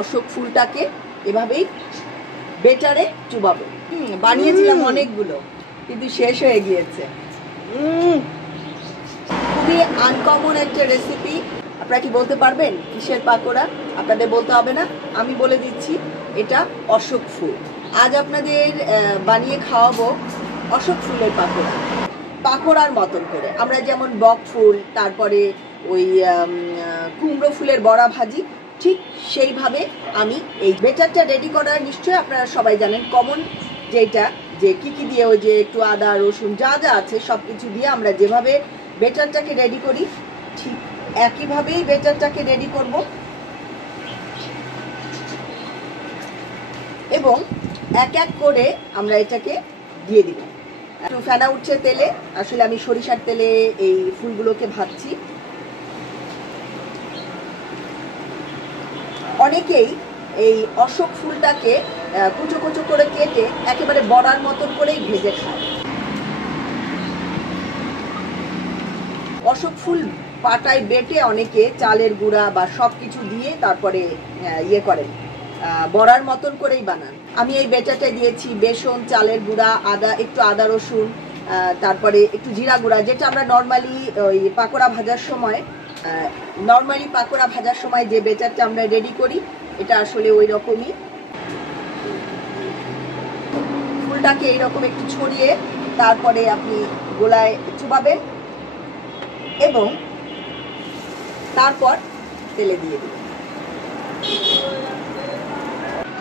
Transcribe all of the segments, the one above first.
অশোক ফুলটাকে এভাবেই বেটারে চুবাবো। বানিয়েছিলাম অনেকগুলো, কিন্তু শেষ হয়ে গিয়েছে। খুবই আনকমন একটা রেসিপি। আপনারা কি বলতে পারবেন কিসের পাকোড়া? আপনাদের বলতে হবে না, আমি বলে দিচ্ছি, এটা অশোক ফুল। আজ আপনাদের বানিয়ে খাওয়াবো অশোক ফুলের পাকোড়া, পাকোড়ার মতন করে। আমরা যেমন বক ফুল, তারপরে ওই কুমড়ো ফুলের বড়া ভাজি, ঠিক সেইভাবে আমি এই বেটারটা রেডি করার, নিশ্চয়ই আপনারা সবাই জানেন কমন যেটা, যে কি কি দিয়ে, ওই যে একটু আদা রসুন যা যা আছে সব কিছু দিয়ে আমরা যেভাবে বেটারটাকে রেডি করি, ঠিক একইভাবেই বেটারটাকে রেডি করব। এবং এক এক করে আমরা এটাকে দিয়ে দিব। একটু ফেনা উঠছে তেলে, আসলে আমি সরিষার তেলে এই ফুলগুলোকে ভাজছি। অনেকেই এই অশোক ফুলটাকে কুচো কুচো করে কেটে একেবারে বড়ার মতন করেই ভেজে খায়। অশোক ফুল পাটায় বেটে অনেকে চালের গুঁড়া বা সব কিছু দিয়ে তারপরে ইয়ে করেন, বড়ার মতন করেই বানান। আমি এই বেটাটা দিয়েছি বেসন, চালের গুঁড়া, আদা, একটু আদা রসুন, তারপরে একটু জিরা গুঁড়া, যেটা আমরা নর্মালি ওই পাকোড়া ভাজার সময় যে বেটারটা আমরা রেডি করি, এটা আসলে ওই রকমই। ফুলটাকে এইরকম একটু ছড়িয়ে তারপরে আপনি গোলায় চুবাবেন এবং তারপর তেলে দিয়ে দিবেন।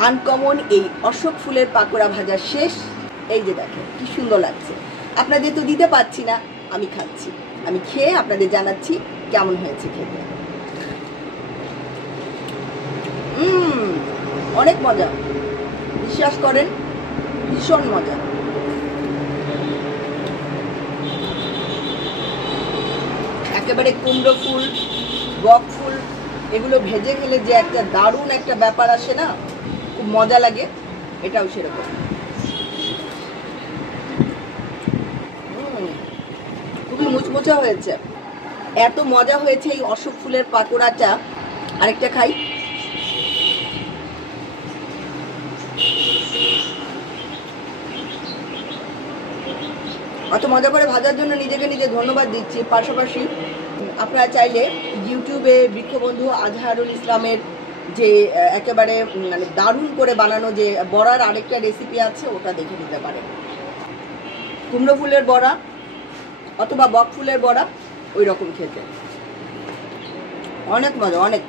আনকমন এই অশোক ফুলের পাকোড়া ভাজা শেষ। এই যে দেখেন কি সুন্দর লাগছে। আপনাদের তো দিতে পারছি না, আমি খাচ্ছি। আমি খেয়ে আপনাদের জানাচ্ছি কেমন হয়েছে খেতে। অনেক মজা, বিশ্বাস করেন, ভীষণ মজা। একেবারে কুমড়ো ফুল, বক ফুল, এগুলো ভেজে খেলে যে একটা দারুণ একটা ব্যাপার আসে না, খুব মজা লাগে, এটাও সেরকম। খুবই মুচমুচা হয়েছে, এত মজা হয়েছে এই অশোক ফুলের পাকোড়াটা। আরেকটা খাই। অত মজা করে ভাজার জন্য নিজেকে নিজে ধন্যবাদ দিচ্ছি। পাশাপাশি আপনারা চাইলে ইউটিউবে বৃক্ষবন্ধু আজহারুল ইসলামের যে একেবারে মানে দারুণ করে বানানো যে বড়ার আরেকটা রেসিপি আছে, ওটা দেখে নিতে পারেন। কুমড়ো ফুলের বড়া অথবা বক ফুলের বড়া, ওই রকম খেতে অনেক মজা, অনেক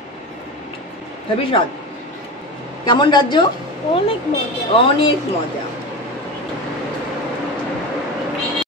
হেভি স্বাদ। কেমন রাজ্য? অনেক মজা, অনেক মজা।